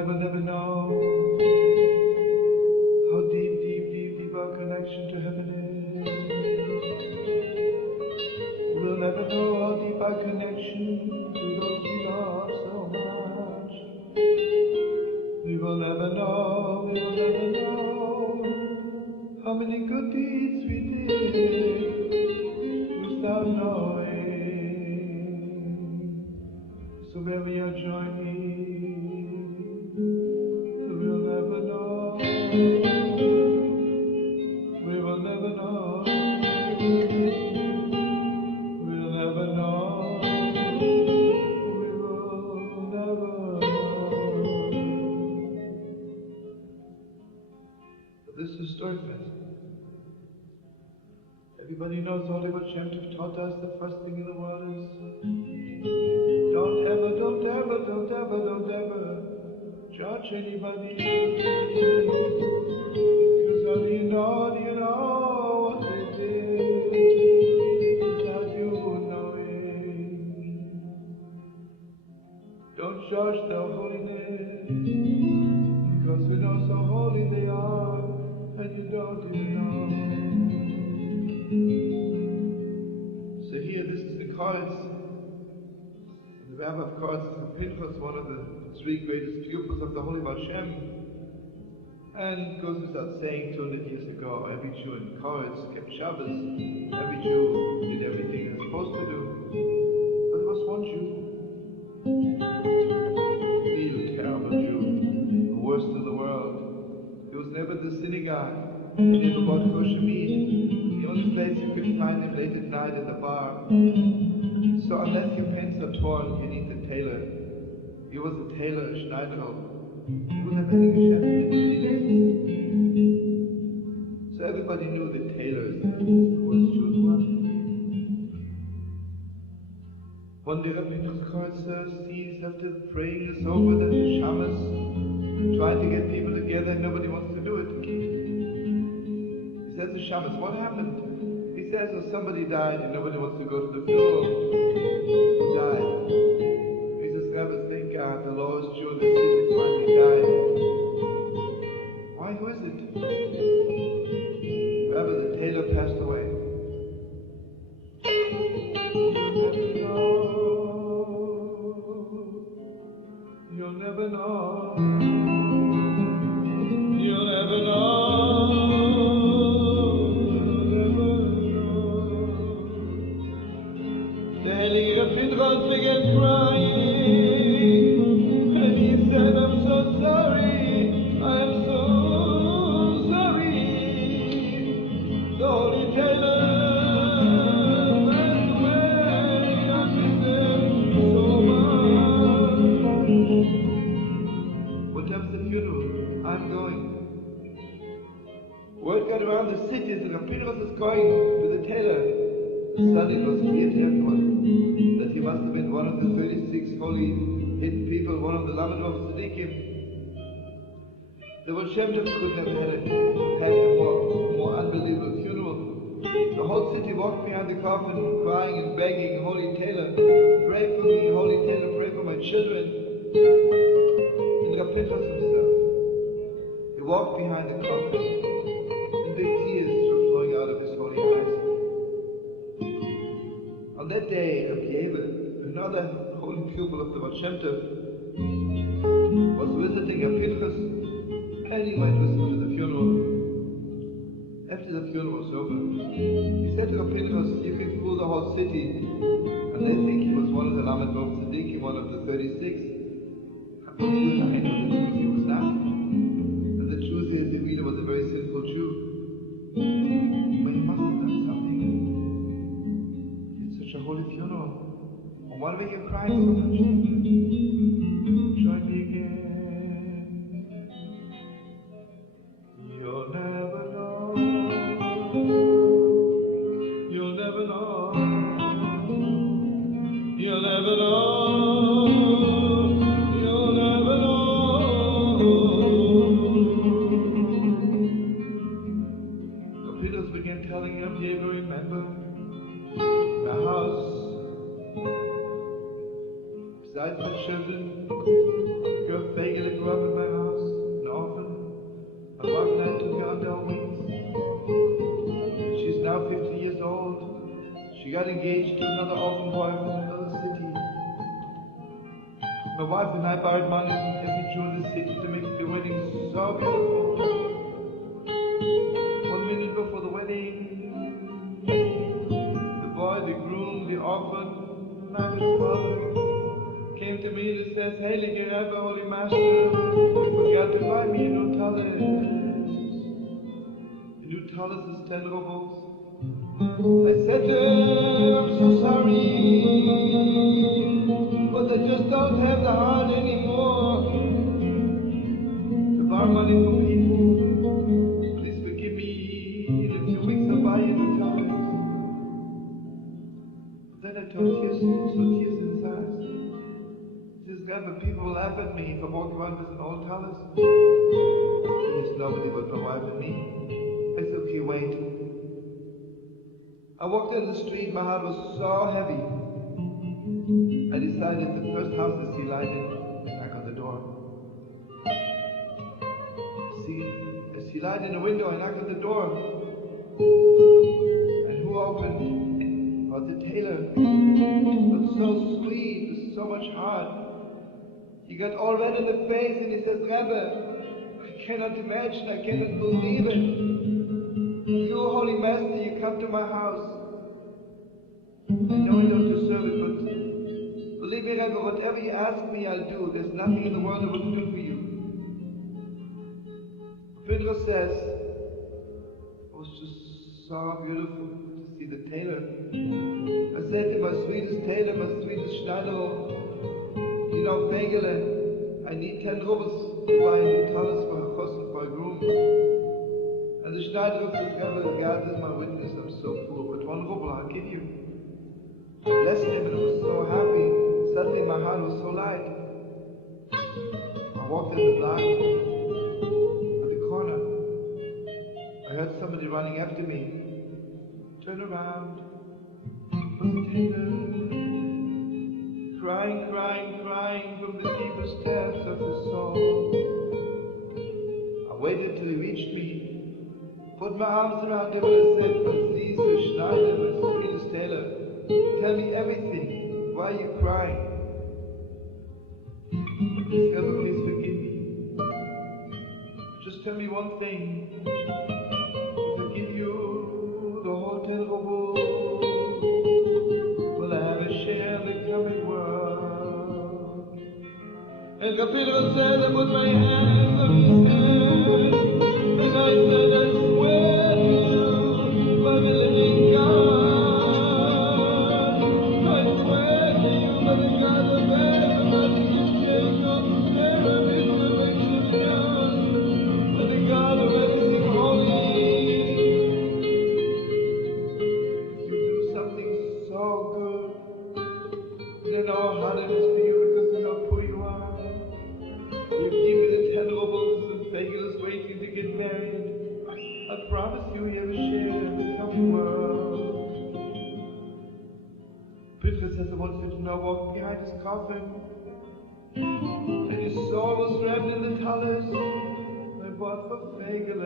I will never know how deep our connection to heaven is. We'll never know how deep our connection to those we love so much. We will never know how many good deeds we did without knowing. So where we are joining, we'll never know. We will never know. We'll never know. We will never know. But this is story fest. Everybody knows Holy Rav Shlomo taught us the first thing in the world is don't ever judge anybody. Because how do you know what they did without you knowing. Don't judge their holiness, because you know so holy they are, and you don't even know. So here, this is the Koretz. The Rabbi of Koretz is Pinchas, one of the three greatest pupils of the Holy Baal Shem. And it goes without saying, 200 years ago, every Jew in Koretz kept Shabbos. Every Jew did everything he was supposed to do. But there was one Jew, real terrible Jew, the worst in the world. He was never at the synagogue. He never bought kosher meat. The only place you could find him late at night in the bar. So unless your pants are torn, you need the tailor. He was a tailor, a Schneider. He would have any geschäft. So everybody knew the tailors was Jews were. One day Rabbi Koretz sees after the praying is over that the Shabbos trying to get people together and nobody wants to do it. He says to Shabbos, what happened? He says, well, somebody died and nobody wants to go to the funeral. He died. He says, Rabbi, thank God, the lowest Jew in the city finally died. Why, who is it? Rabbi, the tailor passed away. You'll never know. You'll never know. Began crying, and he said, I'm so sorry, I'm so sorry. The holy tailor went away, I miss him so much. What time's the funeral? I'm going. Word got around the city that Rav Pinchas is going to the tailor. Suddenly it was clear to everyone that he must have been one of the 36 holy hidden people, one of the Lamed of Tzaddikim. The Baal Shem Tov couldn't have had a more unbelievable funeral. The whole city walked behind the coffin, crying and begging, Holy Tailor, pray for me, Holy Tailor, pray for my children. And Rav Pinchas himself, he walked behind the coffin, and big tears were flowing out of his holy eyes. On that day, Rabbi Yehuda, another holy pupil of the Baal Shem Tov, was visiting Rav Pinchas, and he went with him to the funeral. After the funeral was over, he said to Rav Pinchas, you can fool the whole city, and they think he was one of the Lamed of Tzaddikim, one of the 36. How could you lie to the truth? He was not. And the truth is, he really was a very sinful Jew. But he must have done something. A holy funeral. And why were you crying so much? Join me again. You'll never know. You'll never know. You'll never know. You'll never know. The Peters began telling him, Diego, remember? The house, besides the children, your faith Fegele grew up in my house, an orphan. My wife and I took her under our wings. She's now 50 years old. She got engaged to another orphan boy from another city. My wife and I borrowed money from every Jew in the city to make the wedding so beautiful. 1 minute before the wedding, the boy, the groom, the orphan, and I'm his father, came to me and says, Heilige Rebbe, Holy Master, you forgot to buy me a new talent. A new talent is 10 rubles. I said to him, I'm so sorry, but I just don't have the heart anymore to borrow money from people. Please forgive me, in a few weeks I'll buy you new talent. Then I told tears in his eyes. He says, Rebbe, people will laugh at me if I walk around with an old talent. He has nobody but my wife and me. I said, okay, wait. I walked in the street, my heart was so heavy. I decided the first house I see lighted, I knock on the door. I see light in the window, I knock on the door. And who opened? Was the tailor. But so sweet, with so much heart. He got all red in the face and he says, Rebbe, I cannot imagine, I cannot believe it. You, Holy Master, you come to my house. I know I don't deserve it, but believe me, Rebbe, whatever you ask me, I'll do. There's nothing in the world I wouldn't do for you. Pedro says, it was just so beautiful to see the tailor. I said to my sweetest tailor, my sweetest Schneider, you know, Fegele, I need 10 rubles to buy new talents for a chosen, for a groom. And the Schneider says, Rebbe, God is my witness, I'm so poor, but 1 ruble I'll give you. I blessed him and I was so happy. Suddenly my heart was so light. I walked in the block, at the corner. I heard somebody running after me. Turn around. It was the tailor. Crying, crying, crying from the deepest depths of his soul. I waited till he reached me. Put my arms around him and I said, but Jesus, Schneider, my sweetest tailor, tell me everything. Why are you crying? Please, Rebbe, please forgive me. Just tell me one thing. If I give you the whole 10 rubles, will I have a share in the coming world? And Pedro said, I put my hands on his head, and I said, I swear to you, by the living God, I swear to you, by the God of heaven, not to give Jacob, Sarah, Israel, Egyptian, by the God of everything holy. You do something so good. You don't know how hard it is for you because you know who you are. You give me the 10 rubles and Fegel is waiting to get married. I promise you he have a share in the coming world. Peter says, I want you to know, walked behind his coffin. And his soul was wrapped in the talus I bought for Fegel.